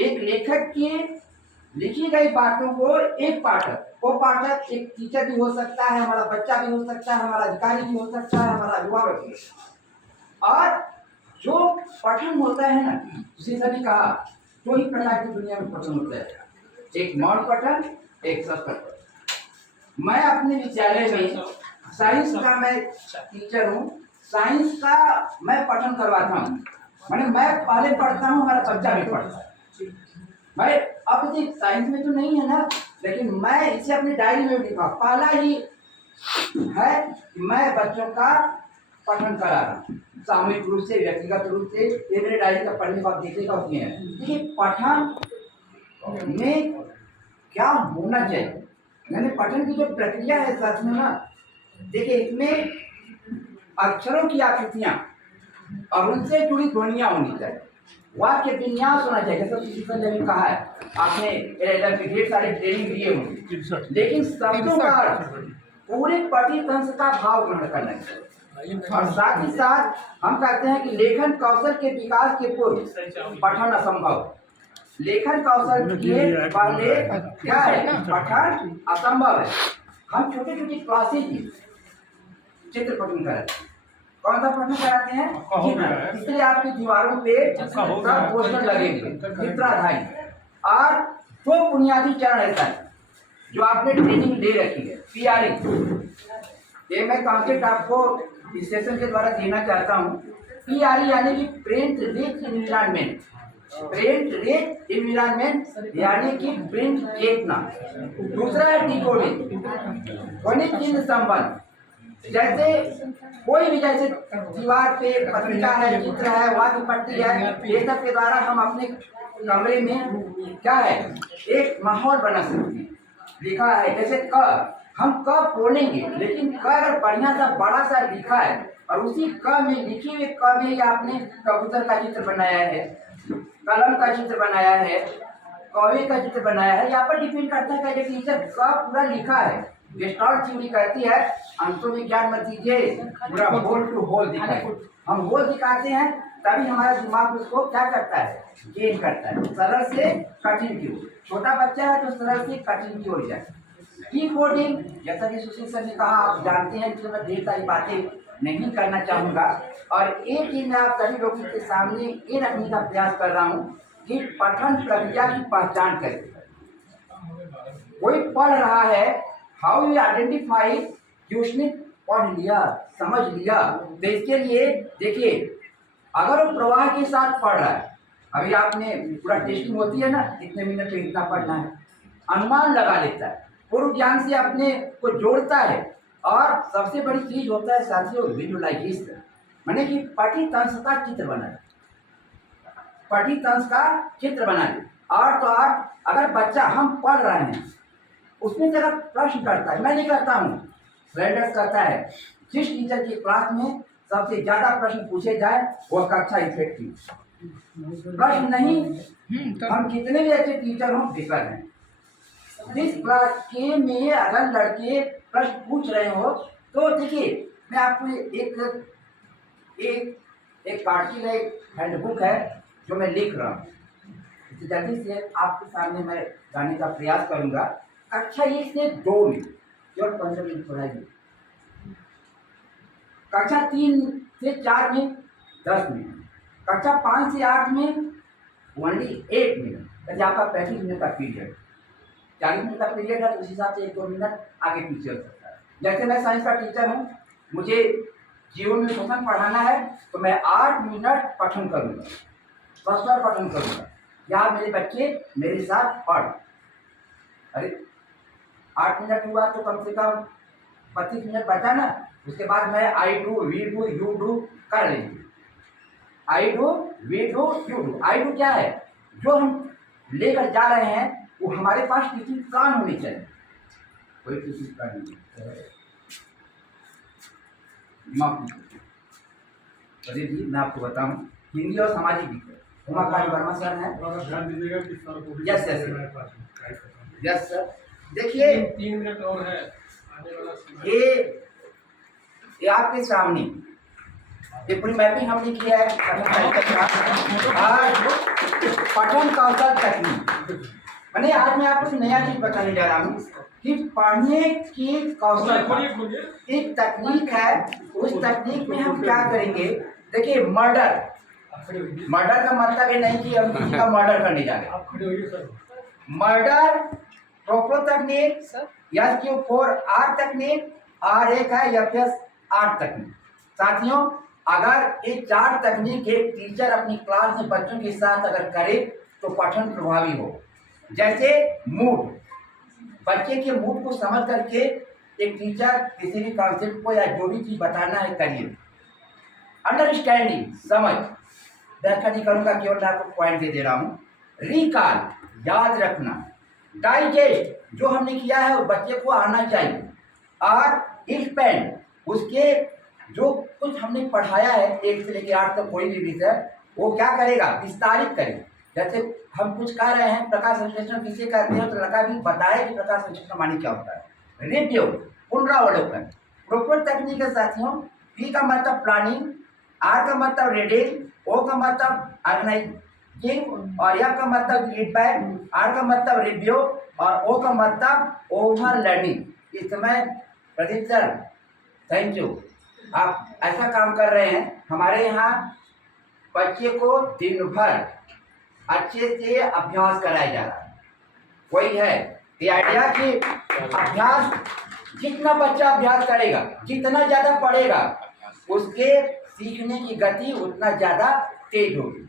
एक लेखक की लिखी गई बातों को एक पाठक, वो पाठक एक टीचर भी हो सकता है, हमारा बच्चा भी हो सकता है, हमारा अधिकारी भी हो सकता है, हमारा अभिभावक भी। और जो पठन होता है ना, सीधा ने कहा दो ही प्रकार की दुनिया में पठन होता है, एक मौन पठन, एक सत्य पठन। मैं अपने विद्यालय में साइंस का मैं टीचर हूँ, साइंस का मैं पठन करवाता हूँ। मैंने मैं पहले पढ़ता हूँ, हमारा बच्चा भी पढ़ता है। मैं अब देखिए साइंस में तो नहीं है ना, लेकिन मैं इसे अपनी डायरी में लिखा। पहला ही है कि मैं बच्चों का पठन करा रहा हूँ, सामूहिक रूप से, व्यक्तिगत रूप से। ये मेरे डायरी का पढ़ने का आप देखिएगा उसमें है। देखिए पठन में क्या होना चाहिए, मैंने पठन की जो प्रक्रिया है सच में ना, देखिए इसमें अक्षरों की आकृतियां और उनसे जुड़ी ध्वनियां होनी चाहिए, वाक्य विन्यास होना चाहिए। जैसा शिक्षण ने कहा है, आपने ढेर सारे ट्रेनिंग दिए होंगे, लेकिन शब्दों का अर्थ पूरे पठित का भाव ग्रहण करना चाहिए। और साथ ही साथ हम कहते हैं कि लेखन कौशल के विकास के पूर्व पठन असंभव, लेखन कौशल के पहले क्या है, पठन असंभव है। हम छोटे छोटे क्लासेज में चित्र पठन कराते हैं। कौन सा पठन कराते हैं, चित्र। इसलिए आपकी दीवारों पे सब पोस्टर लगेंगे चित्राधारी। और दो बुनियादी चरण ऐसा है जो आपने ट्रेनिंग ले रखी है, पीआरई। ये मैं कॉन्सेप्ट आपको इस सेशन के द्वारा देना चाहता हूँ। पीआरई यानी कि print rich environment, print rich environment यानी कि प्रिंट चेतना। दूसरा है डिकोडिंग, ध्वनिक चिन्ह संबंध। जैसे कोई भी, जैसे दीवार पे पत्रिका है, चित्र है, वाक्य पट्टी है, ये सब के द्वारा हम अपने कमरे में क्या है, एक माहौल बना सकते हैं। लिखा है जैसे क, हम क बोलेंगे, लेकिन क अगर बढ़िया सा बड़ा सा लिखा है और उसी क में लिखी हुई क में आपने कबूतर का चित्र बनाया है, कलम का चित्र बनाया है, कौवे का चित्र बनाया है, यहाँ पर डिपेंड करता है कि टीचर क पूरा लिखा है। गेस्टाल्ट थ्योरी कहती है अंतों में ज्ञान मत दीजिए, पूरा होल टू होल दिखाए। हम होल दिखाते हैं तभी हमारा दिमाग उसको क्या करता है, गेन करता है। सरल से कठिन की ओर, छोटा बच्चा है तो सरल से कठिन की ओर जाए। की कोडिंग, जैसा कि सुशील सर ने कहा, आप जानते हैं कि मैं ढेर सारी बातें नहीं करना चाहूँगा। और एक चीज मैं आप सभी लोगों के सामने ये रखने का प्रयास कर रहा हूँ कि पठन प्रक्रिया की पहचान करें। कोई पढ़ रहा है, हाउ यू आइडेंटिफाई कि उसने पढ़ लिया, समझ लिया। तो इसके लिए देखिए, अगर वो प्रवाह के साथ पढ़ रहा है, अभी आपने पूरा टेस्टिंग होती है ना, इतने मिनट में इतना पढ़ना है, अनुमान लगा लेता है, पूर्व ज्ञान से अपने को जोड़ता है। और सबसे बड़ी चीज होता है साथियों, विजुअलाइजेशन, माने कि पठित अंश का चित्र बनाए, पठित अंश का चित्र बनाए। और तो और अगर बच्चा, हम पढ़ रहे हैं, उसमें जरा प्रश्न करता है, मैं नहीं करता हूँ, फ्रेंड्स करता है। जिस टीचर की क्लास में सबसे ज्यादा प्रश्न पूछे जाए वह कक्षा इफेक्टिव। प्रश्न नहीं, हम कितने भी अच्छे टीचर हों बेकार हैं। जिस क्लास के में अगर लड़के प्रश्न पूछ रहे हो तो देखिए, मैं आपको एक आर्टिकल, एक हैंडबुक है जो मैं लिख रहा हूँ, जल्दी से आपके सामने मैं लाने का प्रयास करूंगा। कक्षा 1 से 2 में केवल 15 मिनट पढ़ाइए, कक्षा 3 से 4 में 10 मिनट, कक्षा 5 से 8 में ओनली 8 मिनट। यदि आपका 35 मिनट का पीरियड, 40 मिनट का पीरियड है तो उस हिसाब से 1-2 मिनट आगे पीछे हो सकता है। जैसे मैं साइंस का टीचर हूँ, मुझे जीवन में पठन पढ़ाना है तो मैं 8 मिनट पठन करूँगा, प्रश्न पठन करूँगा। या मेरे बच्चे मेरे साथ पढ़, अरे 8 मिनट हुआ तो कम से कम 25 मिनट बचा ना। उसके बाद मैं I do, we do, you do कर लेंगे। I do, we do, you do. I do क्या है, जो हम लेकर जा रहे हैं वो हमारे पास किसी काम होनी चाहिए, कोई किसी का नहीं। अरे जी, मैं आपको बताऊं, हिंदी और सामाजिक विज्ञान उमाकांत वर्मा सर हैं। Yes yes yes sir. देखिए 3 मिनट और है आने वाला समय। ये आपके सामने ये पूरी मैपिंग हमने किया है पठन कौशल तकनीक। मैंने आज मैं आपको नया चीज बताने जा रहा हूँ कि पढ़ने की कौशल एक तकनीक है। उस तकनीक में हम क्या करेंगे, देखिए मर्डर का मतलब ये नहीं कि हम किसी का मर्डर करने जा रहे हैं। मर्डर प्रोपर तकनीक, SQ4R तकनीक और एक है FSR तकनीक। साथियों, अगर ये 4 तकनीक एक टीचर अपनी क्लास में बच्चों के साथ अगर करे तो पठन प्रभावी हो। जैसे मूड, बच्चे के मूड को समझ करके एक टीचर किसी भी कॉन्सेप्ट को या जो भी चीज बताना है करिए। अंडरस्टैंडिंग, समझ, व्याख्या नहीं करूंगा, केवल मैं आपको पॉइंट दे रहा हूँ। रिकॉल, याद रखना। डाइजेस्ट, जो हमने किया है वो बच्चे को आना चाहिए। और एक्सपेंड, उसके जो कुछ हमने पढ़ाया है 1 से लेकर 8 तक कोई भी विषय, वो क्या करेगा, विस्तारित करेगा। जैसे हम कुछ कह रहे हैं, प्रकाश संश्लेषण किसे कहते हैं, तो लड़का भी बताए कि प्रकाश संश्लेषण माने क्या होता है। रिव्यू, पुनरावलोकन। प्रोपर तकनीक है साथियों। P का मतलब प्लानिंग, R का मतलब रीडिंग, O का मतलब ऑर्गेनाइजिंग और F का मतलब फीडबैक, R का मतलब रिव्यू और O का मतलब ओवर लर्निंग। इस समय प्रदीप सर, थैंक यू, आप ऐसा काम कर रहे हैं। हमारे यहाँ बच्चे को दिन भर अच्छे से अभ्यास कराया जा रहा है। वही है ये आइडिया कि अभ्यास, जितना बच्चा अभ्यास करेगा, जितना ज्यादा पढ़ेगा, उसके सीखने की गति उतना ज्यादा तेज होगी।